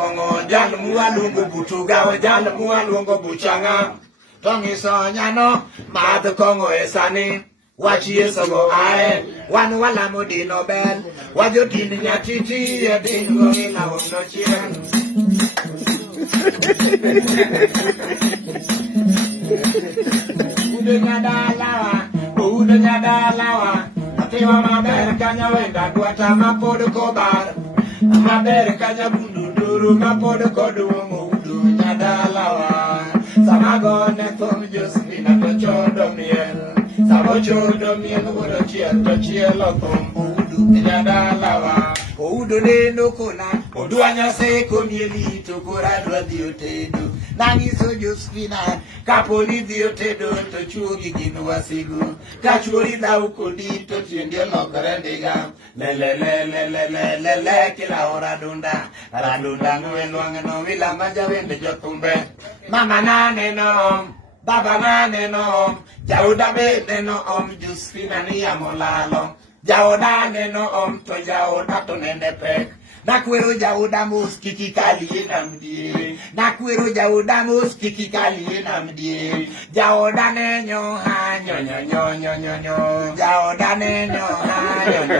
kongo jal mualungu butuga jal mualungu buchanga tongi so nyano mad kongo esani wachi yesogo ae wan wala modi nobel wajo tin nyatiti e bingo ila wono chien ude nyadalawa atiwa maber kanya wenda dwata mapod kobar maber kanya bunduduru mapod koduongo udu nyadalawa samagone thom Josephina to chodo miel samo chodo miel wuodo chiel to chielo thom udu nyadalawa udu neno kola odwanya seko mieli to kora dwa dhi otedo nangiso Josephina kaponi dhi otedo to chuogi gin wasigu ka chuori dhaw kodi to tiendi olokore ndiga lelelelelelele kila ora radunda ng'welwang'no wila majawende jothumbe mama naneno baba naneno jaoda be neno Josephina ni yamolalo jaoda neno to jaoda to nende pek nakwero jaoda mos kiki kalie namdie nakwero jaoda mos kiki kalie namdie jaoda nenyo ha nyo jaoda nenyo ha nyo